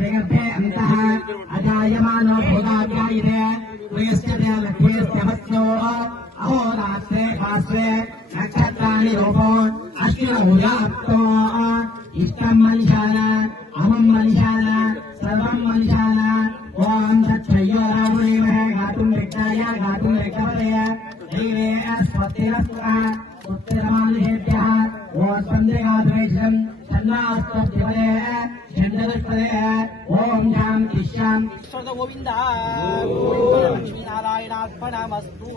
जगर्भे अन्तः अजायमानो भूताध्यायिते प्रियस्य लक्ष्मीस्य वत्सो अहोरात्रे भास्वे नक्षत्राणि रूपो अश्विनभुजाप्तो इष्टं मनुष्याण अहं मनुष्याण सर्वं मनुष्याण ओम तत्सयो रामदेवः गातुं रिक्ताय गातुं रिक्तपदय देवे अस्पतिरस्वः उत्तरमानुषेभ्यः ओम स्पन्दगाद्वेषं चन्द्रास्तपदय चन्द्रदस्पदय ओम शान्ति शान्ति गोविन्द लक्ष्मी नारायणार्पणमस्तु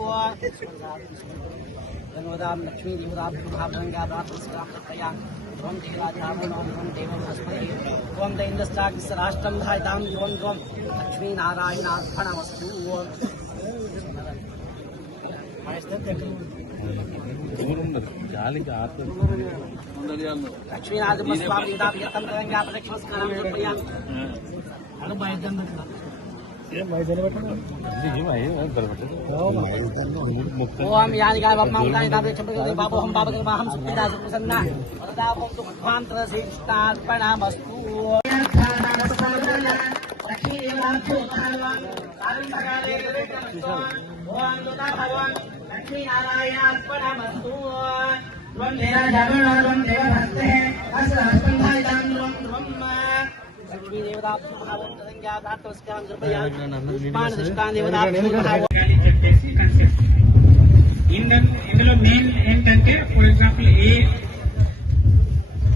धन्वदां लक्ष्मी देवताभ्युभाभङ्गाभ्रातस्यां त्वं देवाधारणो त्वं देवो बृहस्पतिः त्वं दैन्द्रस्त्राग्निसराष्ट्रं धारितां त्वं त्वं लक्ष्मी नारायणार्पणमस्तु लक्ष्मीनाथस्वामीताभ्यर्थं तदङ्गाप्रदक्षिणस्मरणं समर्पयामि ओम यानि गाय बाबा दादे चंद्रदेव बाबू हम बाबा के हम सुखदा सुप्रसन्ना वरदावं तु भगवान श्रीकृष्णार्पणमस्तु लक्ष्मी देवताभ्यो नमः कालिकाले ओम दुता भगवान लक्ष्मी नारायणार्पणमस्तु त्वं देवजागरणं देवहस्ते अस्त्रस्कन्धायं त्वं लक्ष्मी देवताभ्यो ఇందులో మెయిన్ ఏంటంటే ఫర్ ఎగ్జాంపుల్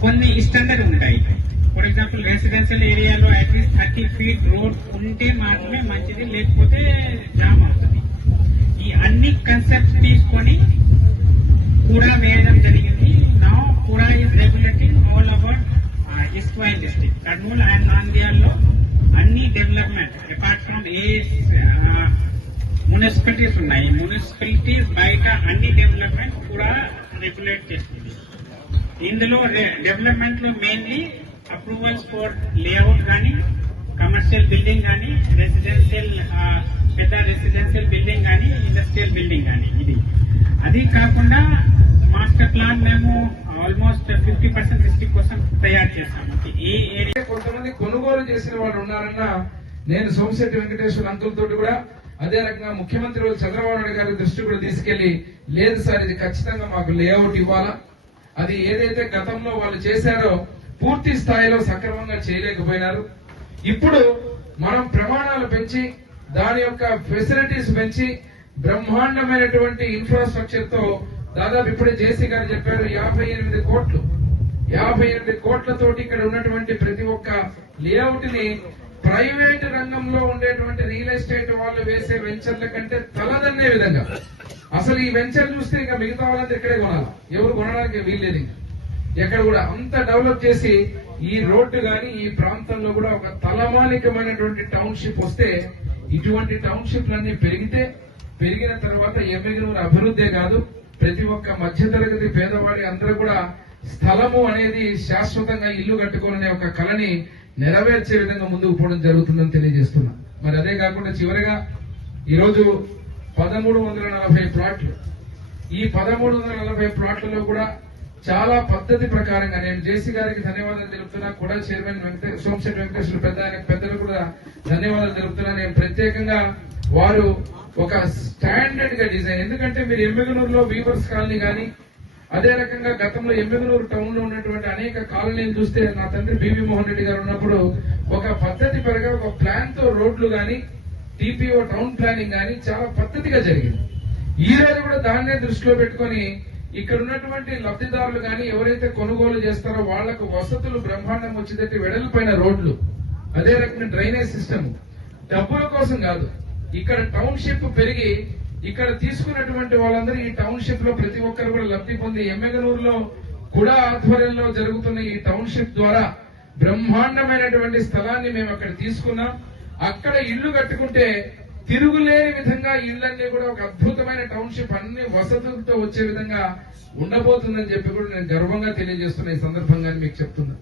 కొన్ని స్టాండర్డ్ ఉంటాయి. ఫర్ ఎగ్జాంపుల్ రెసిడెన్షియల్ ఏరియాలో అట్లీస్ట్ 30 feet రోడ్ ఉంటే మాత్రమే మంచిది, లేకపోతే జామ్ అవుతుంది. ఈ అన్ని కన్సెప్ట్స్ తీసుకొని కూడా వేయడం జరిగింది. నౌ కూడా is regulating all about erstwhile district Kurnool and నాంద్యాల్లో అన్ని డెవలప్మెంట్ అపార్ట్ ఫ్రమ్ మున్సిపాలిటీస్ ఉన్నాయి. మున్సిపాలిటీస్ బయట అన్ని డెవలప్మెంట్ కూడా రెగ్యులేట్ చేస్తుంది. ఇందులో డెవలప్మెంట్ లో మెయిన్లీ అప్రూవల్స్ ఫర్ లేఅవుట్ కానీ, కమర్షియల్ బిల్డింగ్ కానీ, రెసిడెన్షియల్ పెద్ద రెసిడెన్షియల్ బిల్డింగ్ కానీ, ఇండస్ట్రియల్ బిల్డింగ్ కానీ, ఇది అది కాకుండా మాస్టర్ ప్లాన్ మేము ఆల్మోస్ట్ 50% 60% తయారు చేస్తాము. ఈ ఏరియా కొంతమంది కొనుగోలు చేసిన వాళ్ళు ఉన్నారన్న నేను సోమిశెట్టి వెంకటేశ్వర అంకుల్ తోటి కూడా అదే రకంగా ముఖ్యమంత్రి చంద్రబాబు నాయుడు గారి దృష్టి కూడా తీసుకెళ్లి, లేదు సార్ ఇది ఖచ్చితంగా మాకు లేఅవుట్ ఇవ్వాలా, అది ఏదైతే గతంలో వాళ్ళు చేశారో పూర్తి స్థాయిలో సక్రమంగా చేయలేకపోయినారు. ఇప్పుడు మనం ప్రమాణాలు పెంచి దాని యొక్క ఫెసిలిటీస్ పెంచి బ్రహ్మాండమైనటువంటి ఇన్ఫ్రాస్ట్రక్చర్ తో దాదాపు ఇప్పుడే జేసీ గారు చెప్పారు 58 కోట్లు 58 కోట్లతోటి ఇక్కడ ఉన్నటువంటి ప్రతి ఒక్క లేఅవుట్ ని ప్రైవేట్ రంగంలో ఉండేటువంటి రియల్ ఎస్టేట్ వాళ్ళు వేసే వెంచర్ల కంటే తలదన్నే విధంగా, అసలు ఈ వెంచర్ చూస్తే ఇంకా మిగతా వాళ్ళంతా ఇక్కడే కొనాలి, ఎవరు కొనడానికి వీల్లేదు. ఎక్కడ కూడా అంత డెవలప్ చేసి ఈ రోడ్డు గాని ఈ ప్రాంతంలో కూడా ఒక తలమానికమైనటువంటి టౌన్షిప్ వస్తే, ఇటువంటి టౌన్షిప్లన్నీ పెరిగిన తర్వాత ఎమ్మిగనూరు అభివృద్ధే కాదు, ప్రతి ఒక్క మధ్యతరగతి పేదవాడి అందరూ కూడా స్థలము అనేది శాశ్వతంగా ఇల్లు కట్టుకోవాలనే ఒక కళని నెరవేర్చే విధంగా ముందుకు పోవడం జరుగుతుందని తెలియజేస్తున్నా. మరి అదే కాకుండా చివరిగా ఈరోజు 1340 ప్లాట్లు, ఈ 1340 ప్లాట్లలో కూడా చాలా పద్ధతి ప్రకారంగా నేను జేసీ గారికి ధన్యవాదాలు తెలుపుతున్నా, కూడా చైర్మన్ సోమిశెట్టి వెంకటేశ్వర పెద్దలు కూడా ధన్యవాదాలు తెలుపుతున్నా. నేను ప్రత్యేకంగా వారు ఒక స్టాండర్డ్ గా డిజైన్, ఎందుకంటే మీరు ఎమ్మిగనూరులో వీవర్స్ కాలనీ గాని, అదే రకంగా గతంలో ఎమ్మిగనూరు టౌన్ లో ఉన్నటువంటి అనేక కాలనీలు చూస్తే నా తండ్రి బివి మోహన్ రెడ్డి గారు ఉన్నప్పుడు ఒక పద్ధతి పరంగా ఒక ప్లాన్ తో రోడ్లు గాని, టీపీఓ టౌన్ ప్లానింగ్ గాని చాలా పద్ధతిగా జరిగింది. ఈ రోజు కూడా దాన్నే దృష్టిలో పెట్టుకుని ఇక్కడ ఉన్నటువంటి లబ్ధిదారులు గాని ఎవరైతే కొనుగోలు చేస్తారో వాళ్లకు వసతులు బ్రహ్మాండం వచ్చేటట్టు వెడల్పైన రోడ్లు, అదే రకంగా డ్రైనేజ్ సిస్టమ్, డబ్బుల కోసం కాదు, ఇక్కడ టౌన్షిప్ పెరిగి ఇక్కడ తీసుకున్నటువంటి వాళ్ళందరూ ఈ టౌన్షిప్ లో ప్రతి ఒక్కరు కూడా లబ్ధి పొంది ఎమ్మెగనూరులో కూడా ఆధ్వర్యంలో జరుగుతున్న ఈ టౌన్షిప్ ద్వారా బ్రహ్మాండమైనటువంటి స్థలాన్ని మేము అక్కడ తీసుకున్నాం. అక్కడ ఇళ్లు కట్టుకుంటే తిరుగులేని విధంగా ఇళ్లన్నీ కూడా ఒక అద్భుతమైన టౌన్షిప్ అన్ని వసతులతో వచ్చే విధంగా ఉండబోతుందని చెప్పి కూడా నేను గర్వంగా తెలియజేస్తున్న ఈ సందర్భంగా మీకు చెప్తున్నా.